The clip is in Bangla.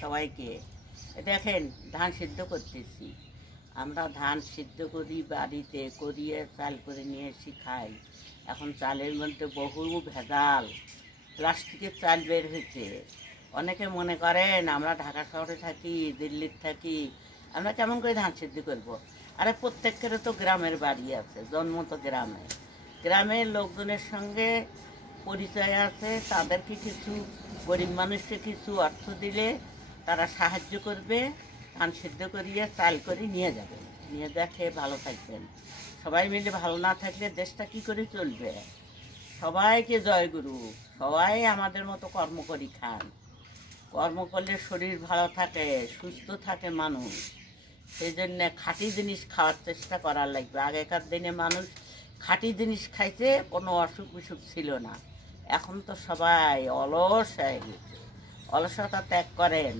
সবাইকে। দেখেন ধান সিদ্ধ করতেছি। আমরা ধান সিদ্ধ করি বাড়িতে, করিয়ে চাল করে নিয়ে এসে খাই। এখন চালের মধ্যে বহু ভেজাল, প্লাস্টিকের চাল বের হয়েছে। অনেকে মনে করেন আমরা ঢাকা শহরে থাকি, দিল্লির থাকি, আমরা কেমন করে ধান সিদ্ধ করব। আরে প্রত্যেকের তো গ্রামের বাড়ি আছে, জন্ম তো গ্রামে। গ্রামের লোকজনের সঙ্গে পরিচয় আছে, তাদেরকে কিছু গরিব মানুষকে কিছু অর্থ দিলে তারা সাহায্য করবে, ধান সিদ্ধ করিয়ে চাল করে নিয়ে যাবেন, নিয়ে দেখে ভালো থাকবেন। সবাই মিলে ভালো না থাকলে দেশটা কি করে চলবে। সবাইকে জয়গুরু। সবাই আমাদের মতো কর্ম করি খান। কর্ম করলে শরীর ভালো থাকে, সুস্থ থাকে মানুষ। সেই জন্যে খাঁটি জিনিস খাওয়ার চেষ্টা করার লাগবে। আগেকার দিনে মানুষ খাঁটি জিনিস খাইতে, কোনো অসুখ বিসুখ ছিল না। এখন তো সবাই অলস হয়ে গেছে। অলসতা ত্যাগ করেন।